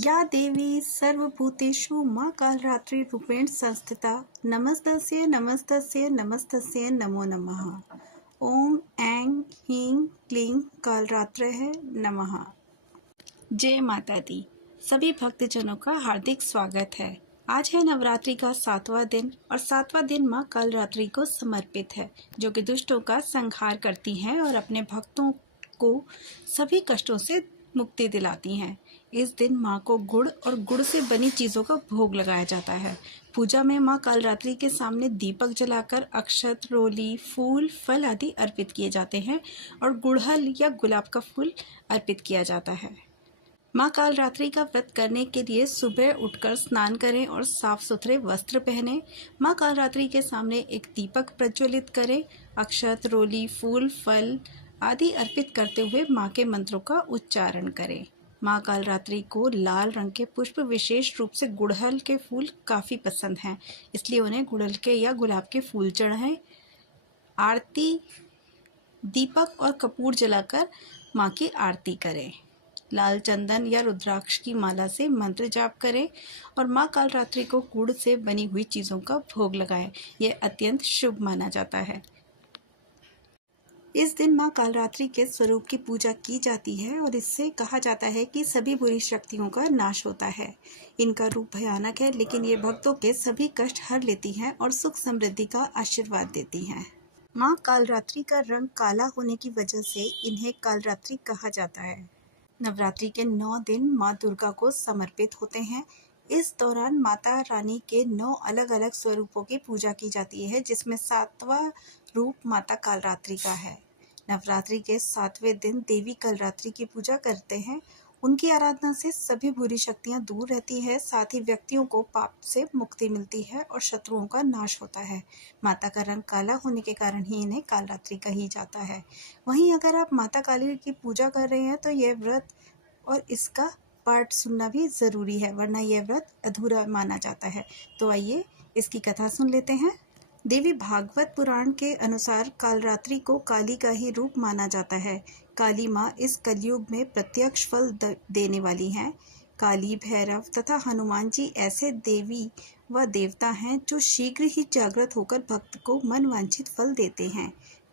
या देवी सर्वभूतेषु मां कालरात्रि रूपेण संस्थिता नमस्तस्यै नमस्तस्यै नमस्तस्यै नमो नमः। ओम ऐं ह्रीं क्लीं कालरात्रये नमः। जय माता दी। सभी भक्तजनों का हार्दिक स्वागत है। आज है नवरात्रि का 7वां दिन और 7वां दिन मां कालरात्रि को समर्पित है, जो कि दुष्टों का संहार करती हैं और अपने भक्तों को सभी कष्टों से मुक्ति दिलाती हैं। इस दिन मां को गुड़ और गुड़ से बनी चीज़ों का भोग लगाया जाता है। पूजा में मां कालरात्रि के सामने दीपक जलाकर अक्षत, रोली, फूल, फल आदि अर्पित किए जाते हैं और गुड़हल या गुलाब का फूल अर्पित किया जाता है। मां कालरात्रि का व्रत करने के लिए सुबह उठकर स्नान करें और साफ सुथरे वस्त्र पहनें। मां कालरात्रि के सामने एक दीपक प्रज्वलित करें। अक्षत, रोली, फूल, फल आदि अर्पित करते हुए मां के मंत्रों का उच्चारण करें। मां कालरात्रि को लाल रंग के पुष्प, विशेष रूप से गुड़हल के फूल काफ़ी पसंद हैं, इसलिए उन्हें गुड़हल के या गुलाब के फूल चढ़ाएं। आरती, दीपक और कपूर जलाकर मां की आरती करें। लाल चंदन या रुद्राक्ष की माला से मंत्र जाप करें और मां कालरात्रि को गुड़ से बनी हुई चीज़ों का भोग लगाएं। यह अत्यंत शुभ माना जाता है। इस दिन मां कालरात्रि के स्वरूप की पूजा की जाती है और इससे कहा जाता है कि सभी बुरी शक्तियों का नाश होता है। इनका रूप भयानक है, लेकिन ये भक्तों के सभी कष्ट हर लेती हैं और सुख समृद्धि का आशीर्वाद देती हैं। मां कालरात्रि का रंग काला होने की वजह से इन्हें कालरात्रि कहा जाता है। नवरात्रि के 9 दिन मां दुर्गा को समर्पित होते हैं। इस दौरान माता रानी के 9 अलग अलग स्वरूपों की पूजा की जाती है, जिसमें 7वां रूप माता कालरात्रि का है। नवरात्रि के 7वें दिन देवी कालरात्रि की पूजा करते हैं। उनकी आराधना से सभी बुरी शक्तियां दूर रहती है, साथ ही व्यक्तियों को पाप से मुक्ति मिलती है और शत्रुओं का नाश होता है। माता का रंग काला होने के कारण ही इन्हें कालरात्रि कही जाता है। वहीं अगर आप माता काली की पूजा कर रहे हैं तो यह व्रत और इसका पाठ सुनना भी ज़रूरी है, वरना यह व्रत अधूरा माना जाता है। तो आइए इसकी कथा सुन लेते हैं। देवी भागवत पुराण के अनुसार कालरात्रि को काली का ही रूप माना जाता है। काली माँ इस कलयुग में प्रत्यक्ष फल देने वाली हैं। काली, भैरव तथा हनुमान जी ऐसे देवी व देवता हैं जो शीघ्र ही जागृत होकर भक्त को मनवांछित फल देते हैं।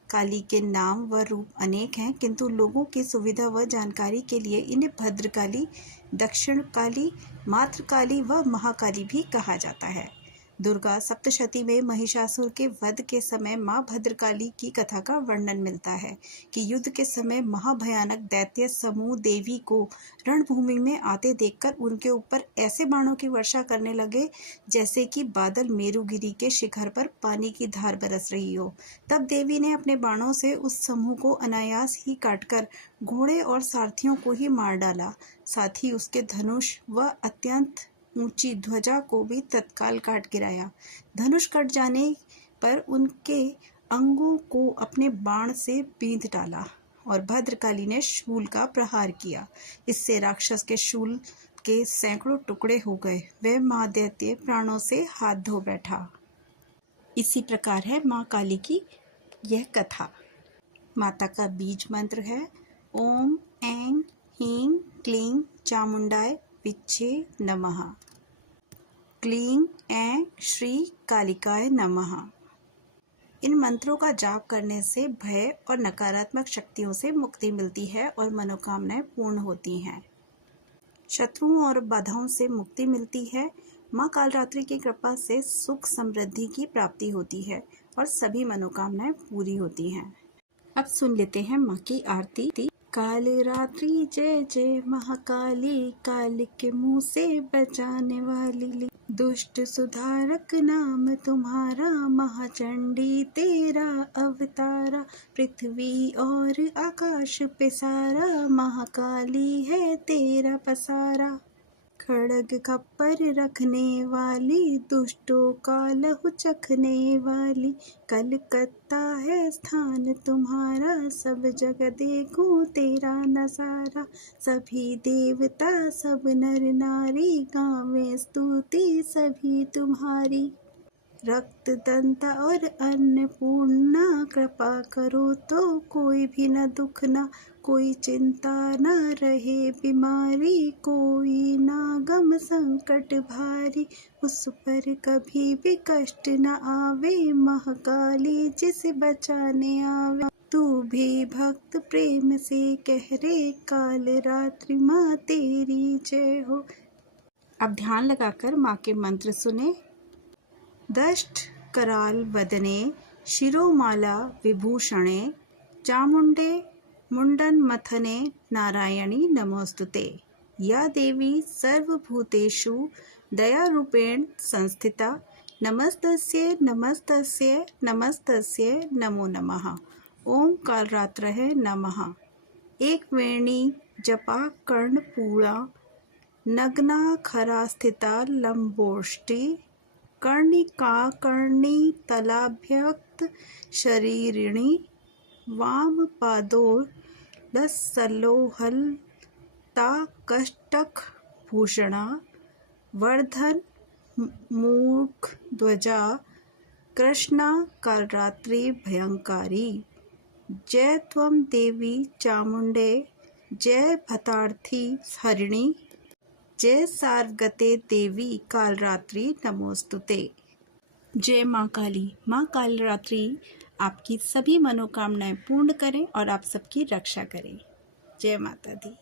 काली के नाम व रूप अनेक हैं, किंतु लोगों की सुविधा व जानकारी के लिए इन्हें भद्रकाली, दक्षिण काली, मातृकाली व महाकाली भी कहा जाता है। दुर्गा सप्तशती में महिषासुर के वध के समय मां भद्रकाली की कथा का वर्णन मिलता है कि युद्ध के समय महाभयानक दैत्य समूह देवी को रणभूमि में आते देखकर उनके ऊपर ऐसे बाणों की वर्षा करने लगे जैसे कि बादल मेरुगिरी के शिखर पर पानी की धार बरस रही हो। तब देवी ने अपने बाणों से उस समूह को अनायास ही काटकर घोड़े और सारथियों को ही मार डाला। साथ ही उसके धनुष व अत्यंत ऊंची ध्वजा को भी तत्काल काट गिराया। धनुष कट जाने पर उनके अंगों को अपने बाण से बींध डाला और भद्रकाली ने शूल का प्रहार किया। इससे राक्षस के शूल के सैकड़ों टुकड़े हो गए। वह महादैत्य प्राणों से हाथ धो बैठा। इसी प्रकार है मां काली की यह कथा। माता का बीज मंत्र है ओम ऐं ह्रीं क्लीं चामुंडाय विच्चे नमः। क्लीं ऐं श्री कालिकाय नमः। इन मंत्रों का जाप करने से भय और नकारात्मक शक्तियों से मुक्ति मिलती है और मनोकामनाएं पूर्ण होती हैं। शत्रुओं और बाधाओं से मुक्ति मिलती है। मां कालरात्रि की कृपा से सुख समृद्धि की प्राप्ति होती है और सभी मनोकामनाएं पूरी होती हैं। अब सुन लेते हैं मां की आरती। कालरात्रि जय जय महाकाली, काल के मुंह से बचाने वाली, दुष्ट सुधारक नाम तुम्हारा, महाचंडी तेरा अवतारा, पृथ्वी और आकाश पे सारा, महाकाली है तेरा पसारा। खड़ग खप्पर रखने वाली, दुष्टों का लहू चखने वाली, कलकत्ता है स्थान तुम्हारा, सब जगह देखूं तेरा नजारा, सभी देवता सब नर नारी, गावें स्तुति सभी तुम्हारी। रक्त दंता और अन्नपूर्णा, कृपा करो तो कोई भी न दुखना, कोई चिंता न रहे बीमारी, कोई ना गम संकट भारी, उस पर कभी भी कष्ट न आवे, महाकाली जिसे बचाने आवे। तू भी भक्त प्रेम से कह रे, काल रात्रि माँ तेरी जय हो। अब ध्यान लगाकर माँ के मंत्र सुने। दष्ट कराल वदने, शिरोमाला विभूषणे, चामुंडे मुंडन मथने, नारायणी नमोस्तुते। या देवी सर्वभूतेषु दयारूपेण संस्थिता, नमस्तस्यै नमस्तस्यै नमस्तस्यै नमो नमः। ओम कालरात्रये नमः। एक वेणी जपा कर्णपूरा, नग्ना खरा स्थिता लंबोष्टि, कर्णिका तलाभ्यक्त शरीरिणी, वाम पादो लसल्लोहलता कष्टक भूषणा, वर्धन मूर्ख ध्वजा कृष्णा कालरात्रि भयंकारी। जय त्वं देवी चामुंडे, जय भतार्थी हरिणी, जय सार्वगते देवी कालरात्रि नमोस्तुते। जय माँ काली। माँ कालरात्रि आपकी सभी मनोकामनाएं पूर्ण करें और आप सबकी रक्षा करें। जय माता दी।